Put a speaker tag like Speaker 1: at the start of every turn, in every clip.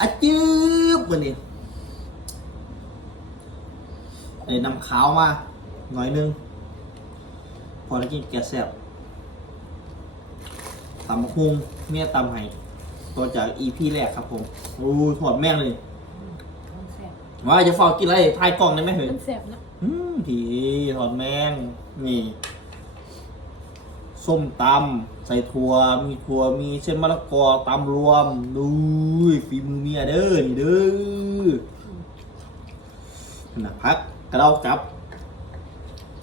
Speaker 1: อะจืบวันนี้ไอ้นำขาวมา หน่อยนึง พอแล้วกินแกะแซ่บตำบักหุงเมียตำให้ตัวจากอีพีแรกครับผมโอ้ยถอดแม่งเลย
Speaker 2: มันแสบ
Speaker 1: ว่าจะฟอกกินอะไรทายกล้องได้ไหมเฮ้ย
Speaker 2: มันแสบนะ
Speaker 1: อืมทีถอดแมงนี่ ส้มตำใส่ถั่วมีถั่วมีเส้นมะละกอตำรวมดูฝีมือเมียเด้อนี่เด้อนะพักกระเดากับ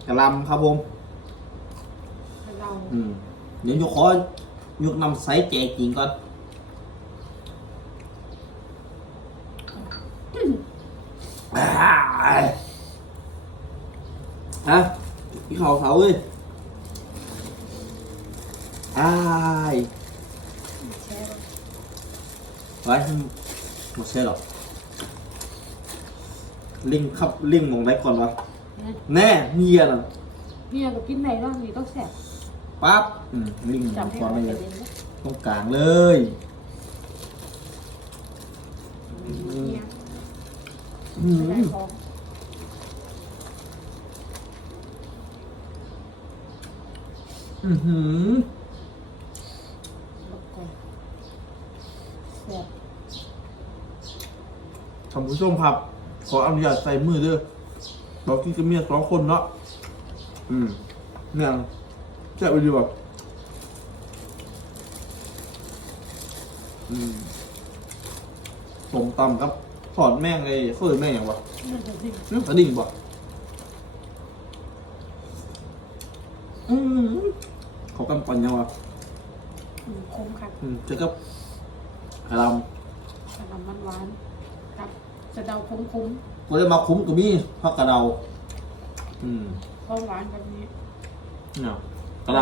Speaker 1: กระลำครับผม
Speaker 2: ให้เรา
Speaker 1: อืมเดี๋ยวยกขอยกนำไซส์แจกจริงก่อนอ่าฮะพี่เขาเขาเว้ยอ้าย
Speaker 2: แช่
Speaker 1: ไว้หมดเช่หรอกลิงครับลิงลงได้ก่อนวะ
Speaker 2: เนี่ย
Speaker 1: แน่เมียน่ะ
Speaker 2: เนี่ยก็กินไหนแล้วนี่ต้องแสบ
Speaker 1: ปั๊บอืมลิงล
Speaker 2: จับ
Speaker 1: ง
Speaker 2: ให้
Speaker 1: ก่อน
Speaker 2: มัน
Speaker 1: เล
Speaker 2: กระ
Speaker 1: ย
Speaker 2: เด็นนะ
Speaker 1: ตรงกลางเลย
Speaker 2: เนี่ย
Speaker 1: อื
Speaker 2: จะได้
Speaker 1: ม
Speaker 2: ของ
Speaker 1: อื้อหือ
Speaker 2: ลบก่อนแสบ
Speaker 1: ท่านผู้ชมครับ ขออนุญาตใส่มือเด้อบอกกินกับเมียสองคนเนาะอืมเนี่ยแซ่บไปดีว่ะอืมผมตำครับถอดแม่งไอ้เฟื่อแม่งอย่างวะ
Speaker 2: มันจะดิ่ง
Speaker 1: นึกกระดิ่งบ่อืมเขากำปันยังวะ
Speaker 2: อืมคมค่ะ
Speaker 1: อืมเจอกับอาราม
Speaker 2: กระลำมันหวานกั บจะเดาคมคม
Speaker 1: ก็เลยมาคุ้มกับมี่พักกระเดา อืม
Speaker 2: ๆความหวานแบบนี้
Speaker 1: เนี่ยกระล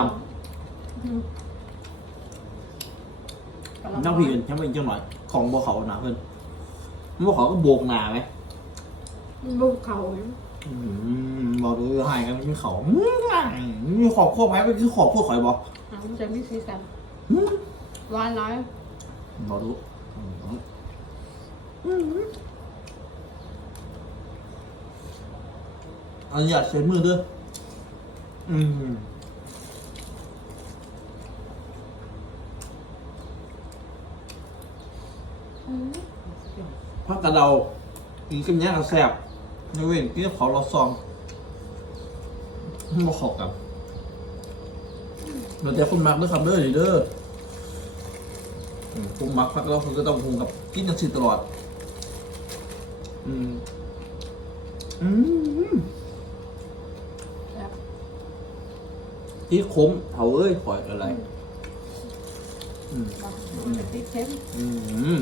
Speaker 2: อืมกระำลำ
Speaker 1: น้ำพีกันแค่ไม่จังหน่อยของบัวเขาหนาเพิ่นบัวเขาก็โบกหนาไหม
Speaker 2: ลูกเขาเนี่ย
Speaker 1: อืมบอกดูหายกันมีเขาอืมมีขอบพวกไผ่ไปคือขอบพวกข่อยบอก
Speaker 2: อะมันจะมีสีสันหวานร้าย
Speaker 1: บอกดูอืม อันนี้อยากเช็ดมือด้วยอืม
Speaker 2: อืม
Speaker 1: พักกระเดากินกับเนี้ยกระแซบในเว้นกินกับเขาเราซองมาขอกันเดี๋ยวแต่คุณมักเด้อครับเด้อนี่เด้ออืมคุณมักพักเราคุณก็ต้องคุมกับกินกันสิตลอด อืม อืม
Speaker 2: แบบ
Speaker 1: ที่ขมเถาเอ้ยปล่อยอะไรอืม
Speaker 2: มันจะติดเค็ม
Speaker 1: อืม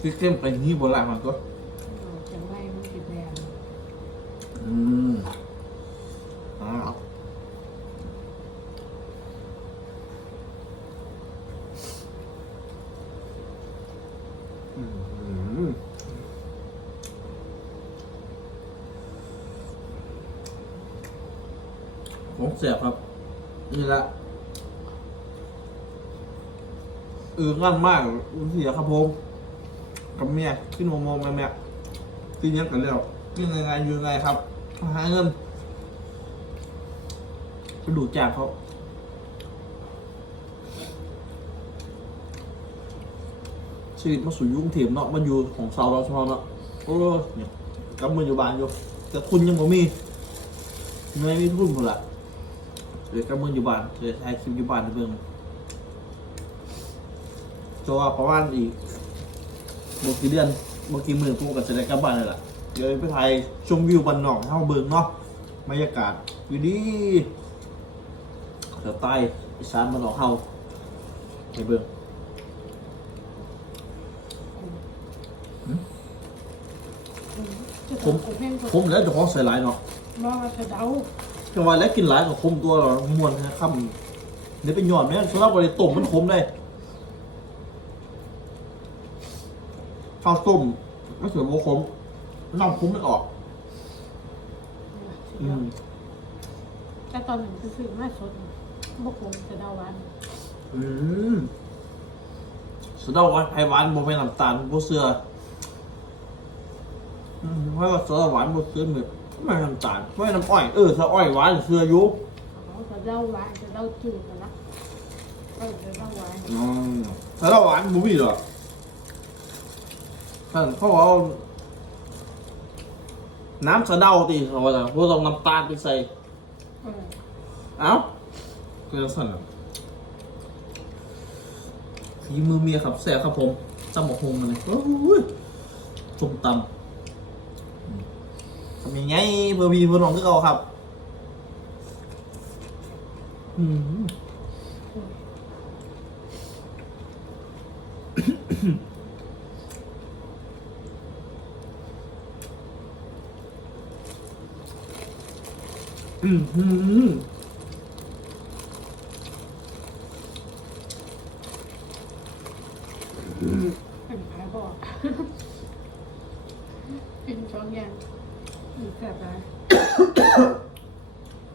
Speaker 1: ที่เข้มไปนี้โบราณมันก็
Speaker 2: จังไรมันติดแบน
Speaker 1: อืมอ้าวอืม ของเสียบครับ นี่ละเอองั่นมากเสียครับผมกับเมียขึ้นโมโมแม่แม่กินเยอะกันแล้วกินยังไงอยู่ยังไงครับหาเงินไปดูจากเขาชีวิตมาสู่ยุ่งเถียมเนาะมาอยู่ของสาวเราชอบเนาะโอ้ยกำมืออยู่บ้านอยู่แต่ทุนยังบ่มีไม่มีทุนหมดละ เดี๋ยวกำมืออยู่บ้านเดี๋ยวถ่ายคลิปอยู่บ้านให้เบิ่งจะว่าประมาณอีกบกี่เดือนบกี่มือพวกก็จะได้กลับบ้านเลยล่ะเดี๋ยวไปถ่ายชมวิวบันนอกให้เฮาเบิ่งเนาะบรรยากาศอยู่ดีแถวใต้อีสานบันนอกเฮาให้เบิ่ง
Speaker 2: จะ
Speaker 1: ผม
Speaker 2: ผมแห้ง
Speaker 1: ผมแล้วเจะของใส่หลายเนาะ
Speaker 2: ว่าจะเดา
Speaker 1: จังหวะแล้วกินหลายกับคมตัวเรามวนนะค่ำเดี๋ยวไปหย่อนแม่งสำหรับวันนี้ต้มมันคมได้ข้าวต้มไม่เสือโบคมน้ำคมไม่ออก อืม
Speaker 2: แต่ตอนหนึ่งคือไม่สดบกคงจะเดาหวาน
Speaker 1: อืมสะเดาหวานไผ่หวานบ่เป็นน้ำตาลบ่เสืออืมเพราะว่าสะเดาหวานบ่เสือแบบ ไม่น้ำตาลไม่น้ำอ้อย เออสะอ้อยหวานเสืออยู่
Speaker 2: เขาจะเล่าหวานจะเล่าจืดนะนะเออจะเล่าหวาน
Speaker 1: อืมสะเดาหวานบ่มีหรอกท่านเขาเอาน้ำสะเดาตีเขาว่าจะบ่ต้องน้ำตาลไปใส่
Speaker 2: เออ
Speaker 1: เอ้าก็จะสั่นอะฝีมือเมียครับแซ่บครับผมตำหมกฮงมันเลยโอ้ยส้มตำอืม ทำยังไงเพื่อพี่เพื่อน้องก็เอาครับ อืมอืมอืม
Speaker 2: เป็นขายบอกกินสองอย่าง อีกแบบไร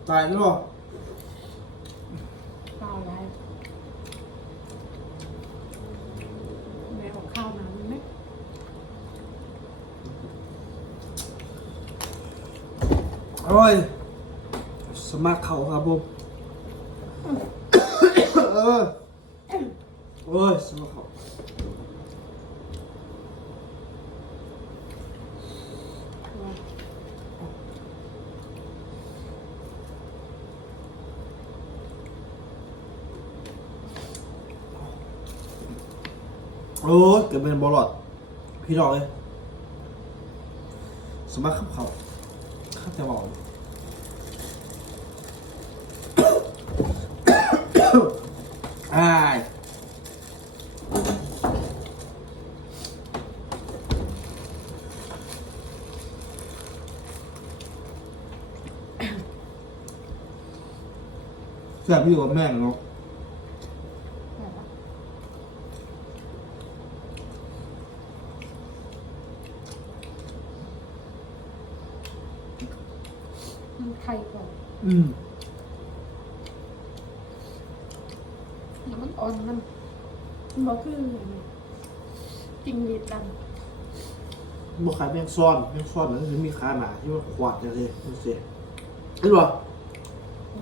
Speaker 1: ตายแล้วเหรอ
Speaker 2: เปล่าไรแม่เอาข้าวน้ำไหม
Speaker 1: อร่อย สมัครเขาครับผมเออโอ้ยสมัครเขา โอ้ยเกิดเป็นบอลลอด พี่ดอกเลยสมัครเขาเขาข้าจะบอกอ้ายแซ่บอยู่กับแม่งเนาะ
Speaker 2: แบบว่า มันไข่ก่อน
Speaker 1: อืม
Speaker 2: แล้วมันอ่อนมันมันบอกคือจริงดีดด
Speaker 1: บ่ขายแมงซ่อนแมงซ่อนมันจะมีขาหนาที่ว่าขวาดจะเลยดูสิเห็นป่ะ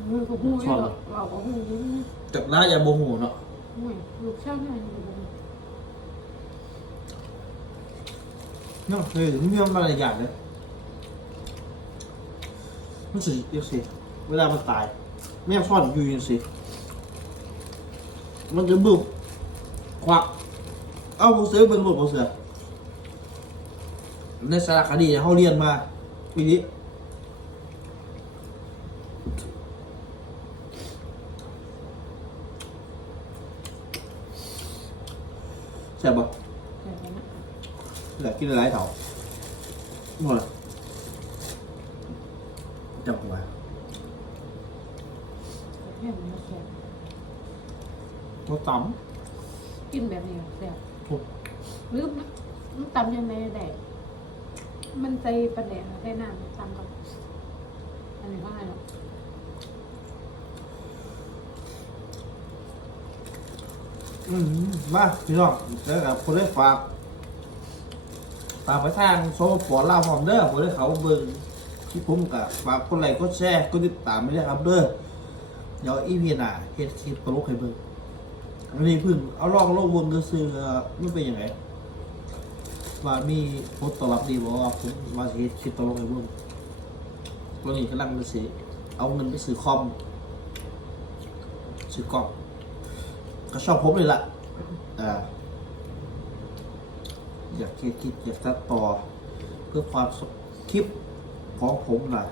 Speaker 1: ำ
Speaker 2: มือก็หูอยู่หรอกเราก็หูอยู่นะ
Speaker 1: จากหน้าอย่าโมโหเนาะ
Speaker 2: ห่วยลูกช่างไงอยู่บน
Speaker 1: เนาะเฮ้ยมันมีอะไรอย่างเลย มันสิเดี๋ยวสิเวลามันตาย แมงซ่อนอยู่ยังสิมันจะบุกควักเอาผู้เสือเป็นหมดผู้เสือในสารคดีเขาเรียนมาปีนี้ใช่บปะ
Speaker 2: แบบนั้น
Speaker 1: เหลือกินอะไรเถาหมดเลยจับหัว
Speaker 2: แค่นี้แซ่บ
Speaker 1: ตัวต่
Speaker 2: กินแบบนี้แซ่บำ
Speaker 1: ปุ๊บ
Speaker 2: ลืมนะมันตำยังไงแดกมันใส่ประเดี๋ยวใส่น้ำตำกับอันนี้ว่าไงหรอ
Speaker 1: อืมมาพี่น้องแล้วกับคนได้ฝากฝากไปทางโซฟอลาวพร้อมเด้อคนได้เขาเบิ่งที่ผมกับฝากคนไลค์กดแชร์กดติดตามไม่ได้ครับเด้อเดี๋ยวอีพีหน้าเฮ็ดคลิปตลกให้เบิ่ง อันนี้เพิ่งเอาลองลงวงก็ซื้อๆมันเป็นยังไงว่ามีผลตอบรับดีบ่ว่าผมว่าสิเฮ็ดคลิปตลกให้เบิ่งตอนนี้กำลังจะสิเอาเงินไปซื้อคอมซื้อกล่องก็ชอบผมเลยล่ะอ่าอยากคิดคิดอยากตัดต่อ เพื่อความคลิปของผมน่ะ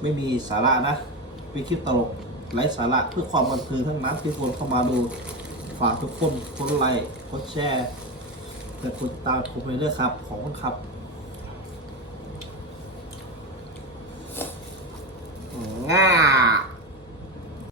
Speaker 1: ไม่มีสาระนะเป็นคลิปตลกไร้สาระเพื่อความบันเทิงทั้งนั้นที่คนเข้ามาดู ฝากทุกคนกดไลค์กดแชร์กดติดตามผมไปเรื่อยครับ ขอบคุณครับง่า